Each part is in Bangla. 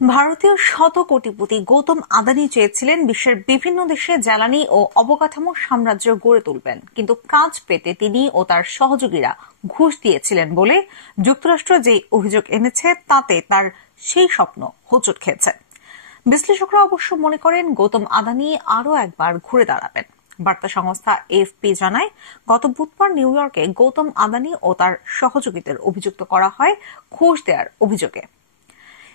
ভারতীয় শত কোটিপতি গৌতম আদানি চেয়েছিলেন বিশ্বের বিভিন্ন দেশে জ্বালানি ও অবকাঠামো সাম্রাজ্য গড়ে তুলবেন, কিন্তু কাজ পেতে তিনি ও তার সহযোগীরা ঘুষ দিয়েছিলেন বলে যুক্তরাষ্ট্র যে অভিযোগ এনেছে তাতে তার সেই স্বপ্ন হোঁচট খেয়েছে। বিশ্লেষকরা অবশ্য মনে করেন গৌতম আদানি আরও একবার ঘুরে দাঁড়াবেন। বার্তা সংস্থা এএফপি জানায়, গত বুধবার নিউ ইয়র্কে গৌতম আদানি ও তার সহযোগীদের অভিযুক্ত করা হয় ঘুষ দেওয়ার অভিযোগে।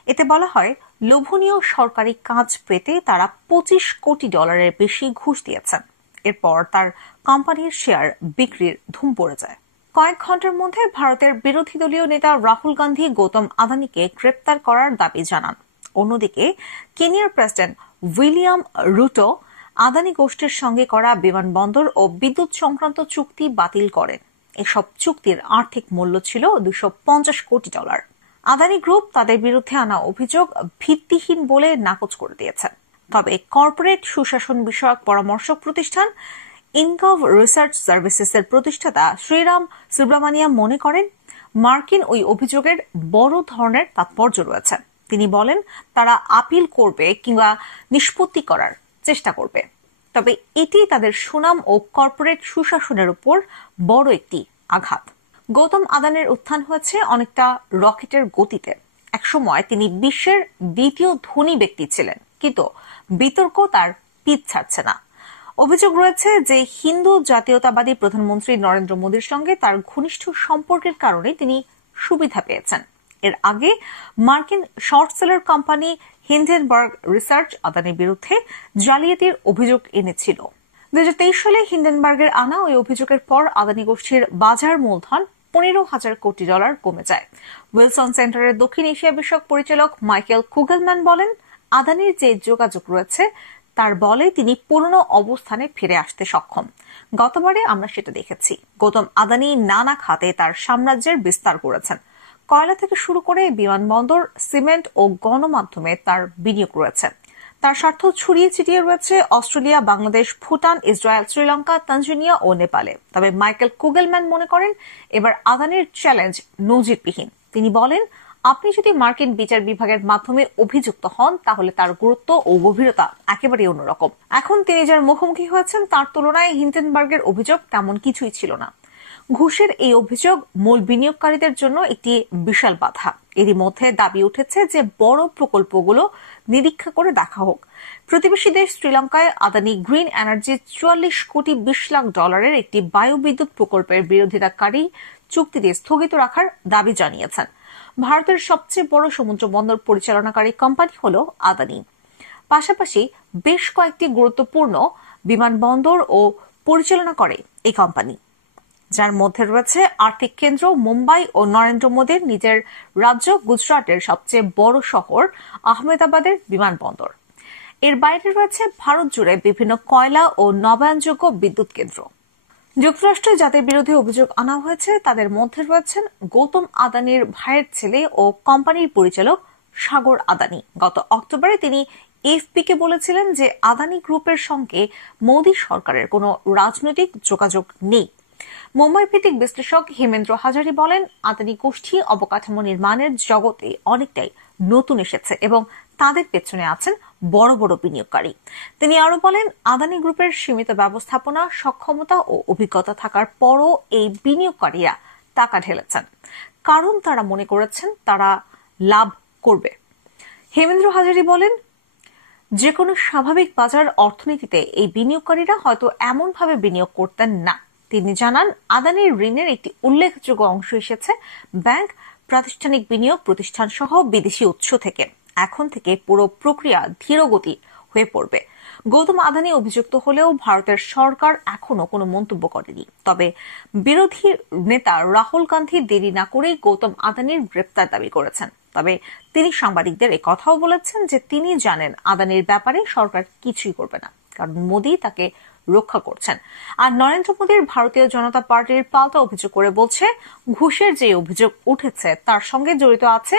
এতে বলা হয়, লোভনীয় সরকারি কাজ পেতে তারা $25 কোটি বেশি ঘুষ দিয়েছেন। এরপর তার কোম্পানির শেয়ার বিক্রির ধুম পড়ে যায়। কয়েক ঘন্টার মধ্যে ভারতের বিরোধী দলীয় নেতা রাহুল গান্ধী গৌতম আদানিকে গ্রেপ্তার করার দাবি জানান। অন্যদিকে কেনিয়ার প্রেসিডেন্ট উইলিয়াম রুটো আদানি গোষ্ঠীর সঙ্গে করা বিমানবন্দর ও বিদ্যুৎ সংক্রান্ত চুক্তি বাতিল করেন। এসব চুক্তির আর্থিক মূল্য ছিল $250 কোটি। আদানি গ্রুপ তাদের বিরুদ্ধে আনা অভিযোগ ভিত্তিহীন বলে নাকচ করে দিয়েছে। তবে কর্পোরেট সুশাসন বিষয়ক পরামর্শক প্রতিষ্ঠান ইনগভ রিসার্চ সার্ভিসেসের প্রতিষ্ঠাতা শ্রীরাম সুব্রামানিয়াম মনে করেন, মার্কিন ওই অভিযোগের বড় ধরনের তাৎপর্য রয়েছে। তিনি বলেন, তারা আপিল করবে কিংবা নিষ্পত্তি করার চেষ্টা করবে, তবে এটি তাদের সুনাম ও কর্পোরেট সুশাসনের উপর বড় একটি আঘাত। গৌতম আদানির উত্থান হয়েছে অনেকটা রকেটের গতিতে। একসময় তিনি বিশ্বের দ্বিতীয় ধনী ব্যক্তি ছিলেন, কিন্তু বিতর্ক তার পিছ ছাড়ছে না। অভিযোগ রয়েছে যে হিন্দু জাতীয়তাবাদী প্রধানমন্ত্রী নরেন্দ্র মোদীর সঙ্গে তার ঘনিষ্ঠ সম্পর্কের কারণে তিনি সুবিধা পেয়েছেন। এর আগে মার্কিন short seller company Hindenburg Research আদানির বিরুদ্ধে জালিয়াতির অভিযোগ এনেছিল। 2023 সালে হিন্ডেনবার্গের আনা ওই অভিযোগের পর আদানি গোষ্ঠীর বাজার মূলধন $15,000 কোটি কমে যায়। উইলসন সেন্টারের দক্ষিণ এশিয়া বিষয়ক পরিচালক মাইকেল কুগেলম্যান বলেন, আদানির যে যোগাযোগ রয়েছে তার বলে তিনি পুরনো অবস্থানে ফিরে আসতে সক্ষম। গতবারে আমরা সেটা দেখেছি। গৌতম আদানি নানা খাতে তার সাম্রাজ্যের বিস্তার করেছেন। কয়লা থেকে শুরু করে বিমানবন্দর, সিমেন্ট ও গণমাধ্যমে তার বিনিয়োগ রয়েছে। তার স্বার্থ ছড়িয়ে ছিটিয়ে রয়েছে Australia, Bangladesh, Bhutan, Israel, Sri Lanka, Tanzania ও নেপালে। তবে মাইকেল কুগেলম্যান মনে করেন, এবার আদানির চ্যালেঞ্জ নজিরবিহীন। তিনি বলেন, আপনি যদি মার্কিন বিচার বিভাগের মাধ্যমে অভিযুক্ত হন তাহলে তার গুরুত্ব ও গভীরতা একেবারেই অন্যরকম। এখন তিনি যার মুখোমুখি হয়েছেন তার তুলনায় হিন্ডেনবার্গের অভিযোগ তেমন কিছুই ছিল না। ঘুষের এই অভিযোগ মূল বিনিয়োগকারীদের জন্য একটি বিশাল বাধা। এরই মধ্যে দাবি উঠেছে যে বড় প্রকল্পগুলো নিরীক্ষা করে দেখা হোক। প্রতিবেশী দেশ শ্রীলঙ্কায় আদানি গ্রিন এনার্জি $44 কোটি 20 লাখ একটি বায়ু বিদ্যুৎ প্রকল্পের বিরোধিতাকারী চুক্তিটি স্থগিত রাখার দাবি জানিয়েছেন। ভারতের সবচেয়ে বড় সমুদ্র বন্দর পরিচালনাকারী কোম্পানি হল আদানি। পাশাপাশি বেশ কয়েকটি গুরুত্বপূর্ণ বিমানবন্দর ও পরিচালনা করে এই কোম্পানি, যার মধ্যে রয়েছে আর্থিক কেন্দ্র মুম্বাই ও নরেন্দ্র মোদীর নিজের রাজ্য গুজরাটের সবচেয়ে বড় শহর আহমেদাবাদের বিমানবন্দর। এর বাইরে রয়েছে ভারত জুড়ে বিভিন্ন কয়লা ও নবায়নযোগ্য বিদ্যুৎ কেন্দ্র। যুক্তরাষ্ট্রে যাদের বিরুদ্ধে অভিযোগ আনা হয়েছে তাদের মধ্যে রয়েছেন গৌতম আদানির ভাইয়ের ছেলে ও কোম্পানির পরিচালক সাগর আদানি। গত অক্টোবরে তিনি এএফপিকে বলেছিলেন যে আদানি গ্রুপের সঙ্গে মোদী সরকারের কোনো রাজনৈতিক যোগাযোগ নেই। মুম্বাই ভিত্তিক বিশ্লেষক হেমেন্দ্র হাজারি বলেন, আদানি গোষ্ঠী অবকাঠামো নির্মাণের জগতে অনেকটাই নতুন এসেছে এবং তাদের পেছনে আছেন বড় বড় বিনিয়োগকারী। তিনি আরো বলেন, আদানি গ্রুপের সীমিত ব্যবস্থাপনা সক্ষমতা ও অভিজ্ঞতা থাকার পরও এই বিনিয়োগকারীরা টাকা ঢেলেছেন, কারণ তারা মনে করেছেন তারা লাভ করবে। হেমেন্দ্র হাজারি বলেন, যে কোনো স্বাভাবিক বাজার অর্থনীতিতে এই বিনিয়োগকারীরা হয়তো এমনভাবে বিনিয়োগ করতেন না। তিনি জানান, আদানির ঋণের একটি উল্লেখযোগ্য অংশ এসেছে ব্যাংক, প্রাতিষ্ঠানিক বিনিয়োগ প্রতিষ্ঠান সহ বিদেশি উৎস থেকে। এখন থেকে পুরো প্রক্রিয়া ধীরগতি হয়ে পড়বে। গৌতম আদানি অভিযুক্ত হলেও ভারতের সরকার এখনো কোনো মন্তব্য করেনি। তবে বিরোধী নেতা রাহুল গান্ধী দেরি না করেই গৌতম আদানির গ্রেপ্তার দাবি করেছেন। তবে তিনি সাংবাদিকদের কথাও বলেছেন যে তিনি জানেন আদানির ব্যাপারে সরকার কিছুই করবে না, কারণ মোদী তাকে রক্ষা করছেন। আর নরেন্দ্র মোদীর ভারতীয় জনতা পার্টির পাল্টা অভিযোগ করে বলছে, ঘুষের যে অভিযোগ উঠেছে তার সঙ্গে জড়িত আছে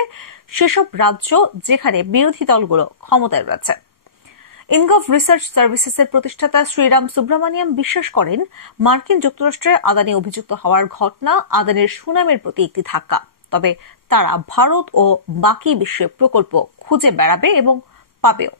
সেসব রাজ্য যেখানে বিরোধী দলগুলো ক্ষমতায় রয়েছে। ইনগভ রিসার্চ সার্ভিসেসের প্রতিষ্ঠাতা শ্রীরাম সুব্রামানিয়াম বিশ্বাস করেন, মার্কিন যুক্তরাষ্ট্রে আদানি অভিযুক্ত হওয়ার ঘটনা আদানির সুনামের প্রতি একটি ধাক্কা। তবে তারা ভারত ও বাকি বিশ্বের প্রকল্প খুঁজে বেড়াবে এবং পাবেও।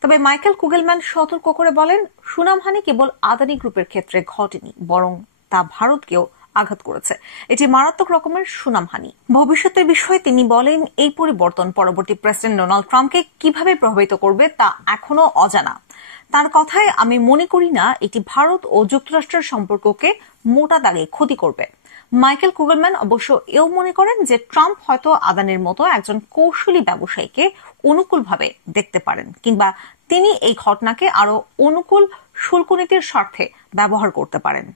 তবে মাইকেল কুগেলম্যান সতর্ক করে বলেন, সুনামহানি কেবল আদানি গ্রুপের ক্ষেত্রে ঘটেনি, বরং তা ভারতকেও আঘাত করেছে। এটি মারাত্মক রকমের সুনামহানি। ভবিষ্যতের বিষয়ে তিনি বলেন, এই পরিবর্তন পরবর্তী প্রেসিডেন্ট ডোনাল্ড ট্রাম্পকে কিভাবে প্রভাবিত করবে তা এখনো অজানা। তার কথায়, আমি মনে করি না এটি ভারত ও যুক্তরাষ্ট্রের সম্পর্ককে মোটা দাগে ক্ষতি করবে। মাইকেল কুগেলম্যান অবশ্য এও মনে করেন যে ট্রাম্প হয়তো আদানির মতো একজন কৌশলী ব্যবসায়ীকে অনুকূলভাবে দেখতে পারেন, কিংবা তিনি এই ঘটনাকে আরো অনুকূল শুল্ক নীতির স্বার্থে ব্যবহার করতে পারেন।